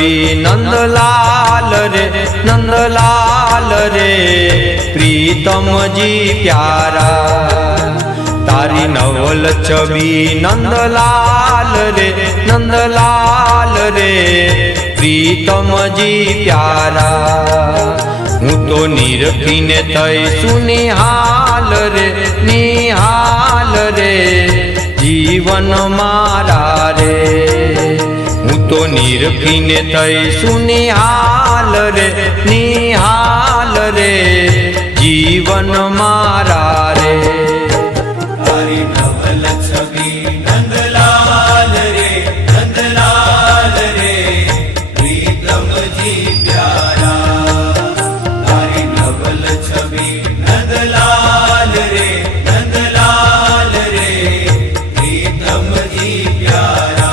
छवि नंदलाल रे नंदलाल रे प्रीतम जी प्यारा। तारी नवल छवि नंदलाल रे नंदलाल रे प्रीतम जी प्यारा। हूँ तो निरखीने थई सुनिहाल रे निहाल रे जीवन मारा रे। हूँ तो निरखीने थई सुनिहाल रे निहाल रे जीवन मारा रे। तारी नवल छवि नंदलाल रे नंदलाल रे प्रीतम जी प्यारा। तारी नवल छवि नंदलाल रे नंदलाल रे प्रीतम जी प्यारा।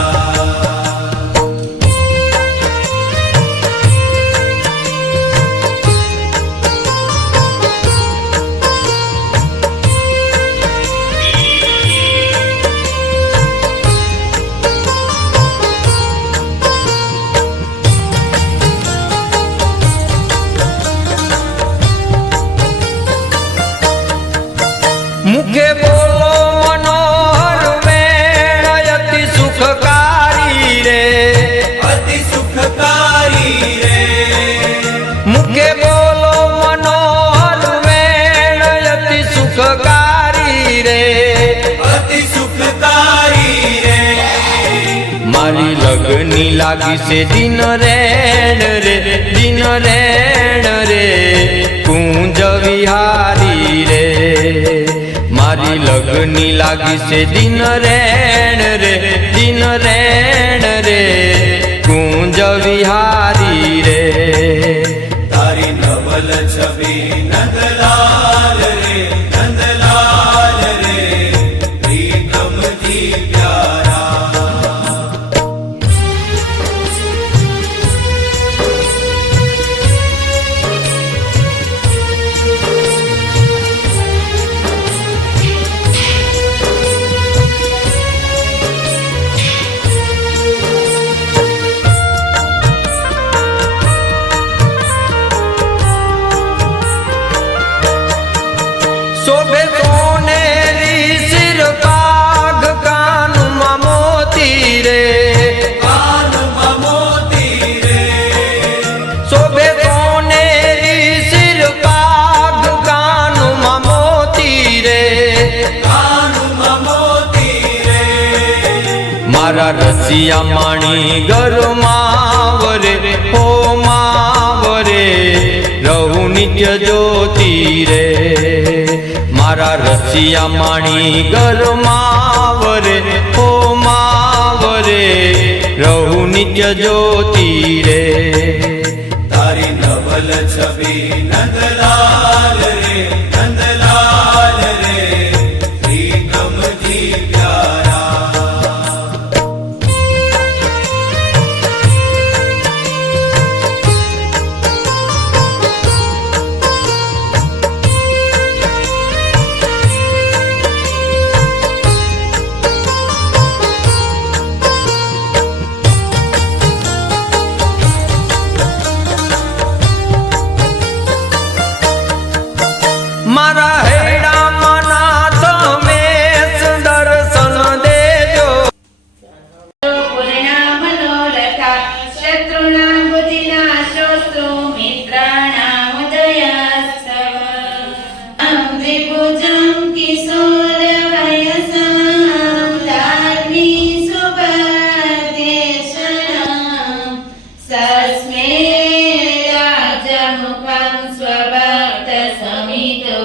मुखे बोलो मनोहर वेण अति सुखकारी रे अति सुखकारी रे। मुखे बोलो मनोहर वेण अति सुखकारी रे अति सुखकारी रे। मारी लगनी लागी से दिन रेण रे दिन रेण रे कुंज विहारी रे। मारी लगनी लागी से दिन रेण रे दिन रेण रे कुंज विहारी रे। तारी नवल छवि नंदलाल रे नंदलाल रे प्रीतम जी प्यारा। शोभे सोनेरी सिर पाग कानुमा मोती रे कानुमा मोती रे। शोभे सोनेरी सिर पाग कानुमा मोती रे। कानुमा मोती रे। मारा रसिया माणी गरमावरे हो मावरे रहु नित्य ज्योति रे। मारा रसिया माणी गरमावरे हो मावरे रहु नित्य ज्योति रे। तारी नवल छवि नंदलाल रे नंदलाल रे प्रीतम जी प्यारा। मारा हेड़ा मना તમે દર્શન દેજો। પૂર્ણા મનોરથા શત્રુના બુદ્ધિનાશોસ્તુ મિત્રાણામ દયાસ્તવ દ્વિભુજં કિશોર વયસાં ધાર્મી સુભદ્રેશનાં સસ્મે રાજમુખં સ્વભક્ત સમિતો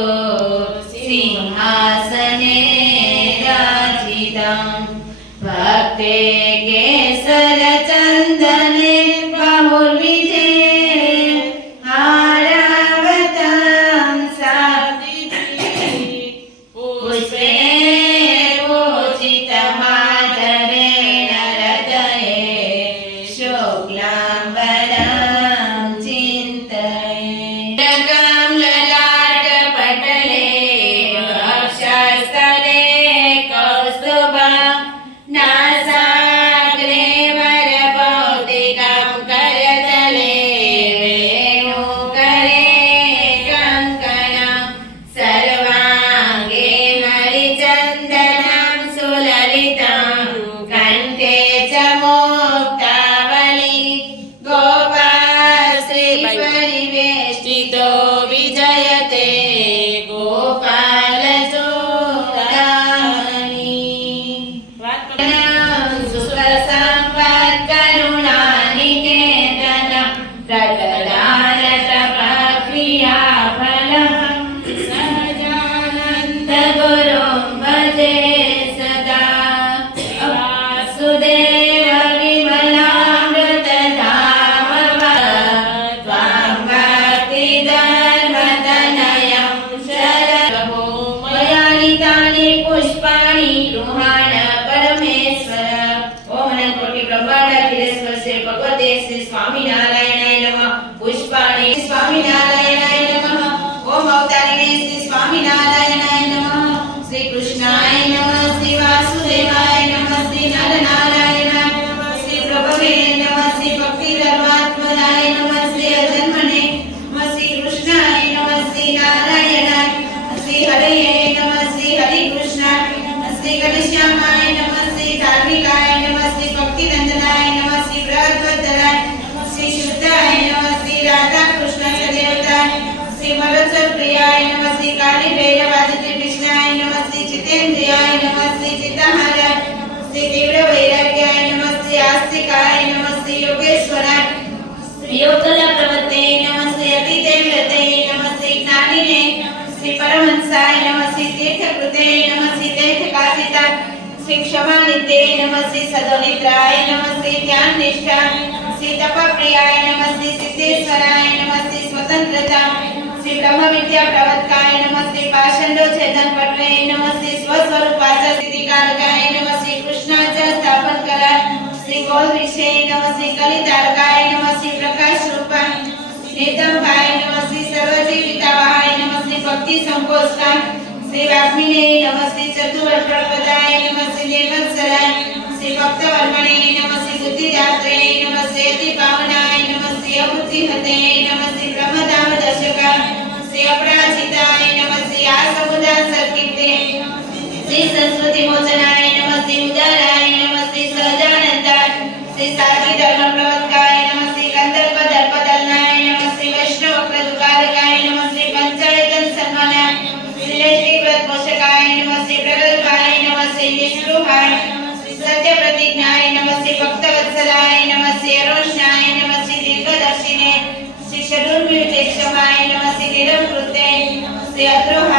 श्री मरुत्सव प्रियाय नमः श्री काली भैरवादित्य कृष्णाय नमः श्री जितेन्द्रियाय नमः श्री चित्तहाराय श्री तीव्र वैराग्याय नमः श्री आस्तिकाय नमः श्री योगेश्वराय श्री योगकला प्रवत्ते नमः श्री अतिदेव्यते नमः श्री ज्ञानिने श्री परमहंसाय नमः श्री तीर्थकृते नमः श्री तीर्थकाशिता श्री क्षमानिधे नमः श्री सदोनिद्राय नमः श्री ध्याननिष्ठा श्री तपप्रियाय नमः श्री सिद्धेश्वराय नमः श्री स्वतंत्रता श्री ब्रह्म विद्या प्रवर्तकाय नमः श्री पाषंडो छेदन पटवे नमः श्री स्वस्वरूपाचा सिद्धिकारकाय नमः श्री कृष्णाचा स्थापन करा श्री गौर विषय नमः श्री कलितारकाय नमः श्री प्रकाश रूपा नितंबाय नमः श्री सर्वजीवितावाय नमः श्री भक्ति संकोचका श्री वाग्मिने नमः श्री चतुर्वर्गपदाय नमः श्री निर्मत्सराय श्री भक्तवर्मणे नमः श्री बुद्धिदात्रे नमः श्री अतिपावनाय नमः श्री अबुद्धिहते नमः श्री ब्रह्मधाम दर्शका श्री अपराजिताय नमः श्री आसमुदा सर्किते श्री सरस्वती मोचनाय नमः श्री उदाराय नमः श्री सहजानंदाय श्री साधी धर्म प्रवर्तकाय नमः श्री कंदर्प दर्पदलनाय नमः श्री वैष्णव वक्रदुकारकाय नमः श्री पंचायतन सन्मानाय श्री लेष्टि व्रत पोषकाय नमः श्री प्रगल्भाय नमः श्री निष्ठुभाय सत्य प्रतिज्ञाय नमः श्री भक्तवत्सलाय नमः श्री अरोषाय नमः श्री दीर्घदर्शिने श्री षडूर्मिते क्षमाय नमः श्री निरंकृते श्री अद्रोह